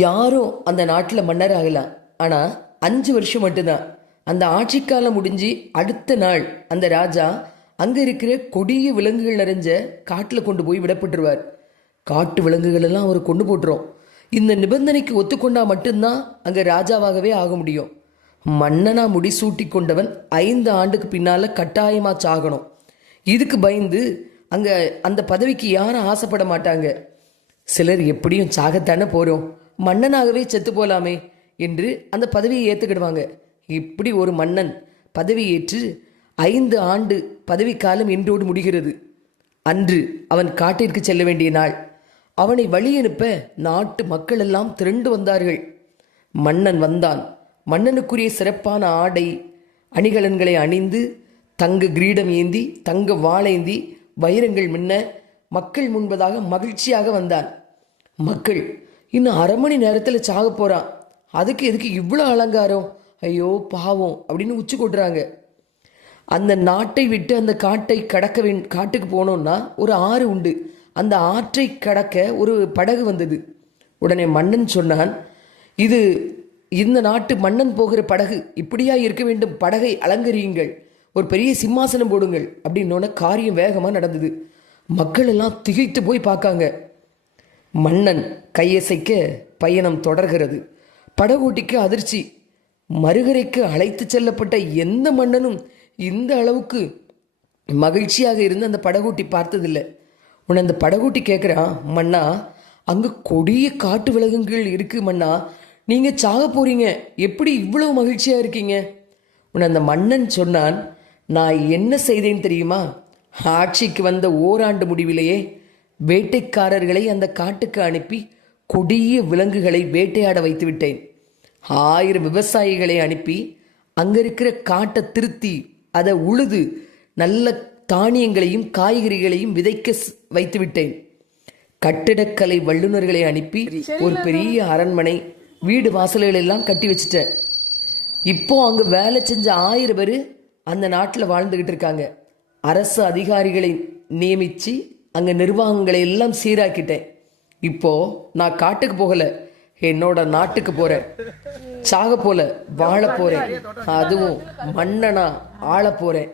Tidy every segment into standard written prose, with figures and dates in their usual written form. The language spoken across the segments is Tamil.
யாரும் அந்த நாட்டில் மன்னர் ஆகலாம். ஆனால் 5 வருஷம் மட்டும்தான். அந்த ஆட்சிக்காலம் முடிஞ்சு அடுத்த நாள் அந்த ராஜா அங்கே இருக்கிற கொடிய விலங்குகள் நிறைஞ்ச காட்டில் கொண்டு போய் விடப்பட்டுருவார். காட்டு விலங்குகள் எல்லாம் அவர் கொண்டு போட்டுரும். இந்த நிபந்தனைக்கு ஒத்துக்கொண்டா மட்டும்தான் அங்கே ராஜாவாகவே ஆக முடியும். மன்னனா முடிசூட்டி கொண்டவன் 5 ஆண்டுக்கு பின்னால் கட்டாயமாக சாகணும். இதுக்கு பயந்து அங்கே அந்த பதவிக்கு யாரும் ஆசைப்பட மாட்டாங்க. சிலர் எப்படியும் சாகத்தானே போகிறோம், மன்னனாகவே செத்து போலாமே என்று அந்த பதவியை ஏற்றுக்கிடுவாங்க. இப்படி ஒரு மன்னன் பதவி ஏற்று 5 ஆண்டு பதவிக்காலம் இன்றோடு முடிகிறது. அன்று அவன் காட்டிற்கு செல்ல வேண்டிய நாள். அவனை வழியனுப்ப நாட்டு மக்கள் எல்லாம் திரண்டு வந்தார்கள். மன்னன் வந்தான். மன்னனுக்குரிய சிறப்பான ஆடை அணிகலன்களை அணிந்து தங்க கிரீடம் ஏந்தி தங்க வாளேந்தி வைரங்கள் முன்ன மக்கள் முன்பதாக மகிழ்ச்சியாக வந்தான். மக்கள் இன்னும் 1/2 மணி நேரத்தில் சாக போகிறான், அதுக்கு எதுக்கு இவ்வளோ அலங்காரம், ஐயோ பாவம் அப்படின்னு உச்சி கொட்டுறாங்க. அந்த நாட்டை விட்டு அந்த காட்டை கடக்க காட்டுக்கு போனோம்னா ஒரு ஆறு உண்டு. அந்த ஆற்றை கடக்க ஒரு படகு வந்தது. உடனே மன்னன் சொன்னான், இது இந்த நாட்டு மன்னன் போகிற படகு, இப்படியா இருக்க வேண்டும், படகை அலங்கரியுங்கள், ஒரு பெரிய சிம்மாசனம் போடுங்கள் அப்படின்னோட காரியம் வேகமாக நடந்தது. மக்கள் எல்லாம் திகைத்து போய் பார்க்காங்க. மன்னன் கையசைக்க பயணம் தொடர்கிறது. படகோட்டிக்கு அதிர்ச்சி. மறுகரைக்கு அழைத்து செல்லப்பட்ட எந்த மன்னனும் இந்த அளவுக்கு மகிழ்ச்சியாக இருந்து அந்த படகோட்டி பார்த்ததில்லை. உன்னை அந்த படகோட்டி கேட்குறான், மன்னா அங்கே கொடிய காட்டு விலங்குகள் இருக்கு மன்னா, நீங்கள் சாக போறீங்க, எப்படி இவ்வளவு மகிழ்ச்சியாக இருக்கீங்க? உன்னை அந்த மன்னன் சொன்னான், நான் என்ன செய்தேன் தெரியுமா? ஆட்சிக்கு வந்த ஓராண்டு முடிவிலேயே வேட்டைக்காரர்களை அந்த காட்டுக்கு அனுப்பி கொடிய விலங்குகளை வேட்டையாட வைத்து விட்டேன். 1000 விவசாயிகளை அனுப்பி அங்கே இருக்கிற காட்டை திருத்தி அதை உழுது நல்ல தானியங்களையும் காய்கறிகளையும் விதைக்க வைத்து விட்டேன். கட்டிடக்கலை வல்லுநர்களை அனுப்பி ஒரு பெரிய அரண்மனை வீடு வாசல்கள் எல்லாம் கட்டி வச்சுட்டேன். இப்போ அங்கே வேலை செஞ்ச 1000 பேர் அந்த நாட்டில் வாழ்ந்துக்கிட்டு இருக்காங்க. அரசு அதிகாரிகளை நியமித்து அங்கே நிர்வாகங்களை எல்லாம் சீராக்கிட்டேன். இப்போ நான் காட்டுக்கு போகலை, என்னோட நாட்டுக்கு போகிறேன். சாக போல வாழ போகிறேன், அதுவும் மன்னனா ஆள போகிறேன்.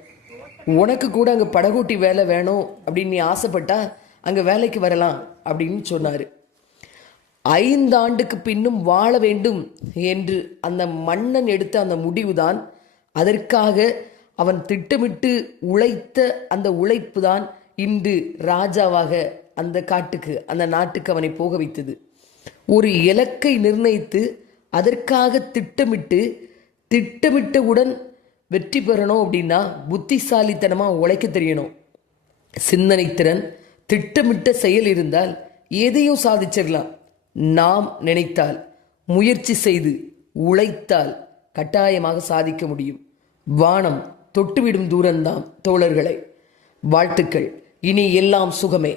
உனக்கு கூட அங்கே படகோட்டி வேலை வேணும் அப்படின்னு நீ ஆசைப்பட்டா அங்கே வேலைக்கு வரலாம் அப்படின்னு சொன்னார். 5 ஆண்டுக்கு பின்னும் வாழ வேண்டும் என்று அந்த மன்னன் எடுத்த அந்த முடிவுதான், அதற்காக அவன் திட்டமிட்டு உழைத்த அந்த உழைப்பு தான் இன்று ராஜாவாக அந்த காட்டுக்கு அந்த நாட்டுக்கு அவனை போக வைத்தது. ஒரு இலக்கை நிர்ணயித்து அதற்காக திட்டமிட்டவுடன் வெற்றி பெறணும் அப்படின்னா புத்திசாலித்தனமாக உழைக்க தெரியணும். சிந்தனை திறன், திட்டமிட்ட செயல் இருந்தால் எதையும் சாதிச்சிடலாம். நாம் நினைத்தால், முயற்சி செய்து உழைத்தால் கட்டாயமாக சாதிக்க முடியும். வானம் தொட்டுவிடும் தூரம்தான் தோழர்களே. வாழ்த்துக்கள். இனி எல்லாம் சுகமே.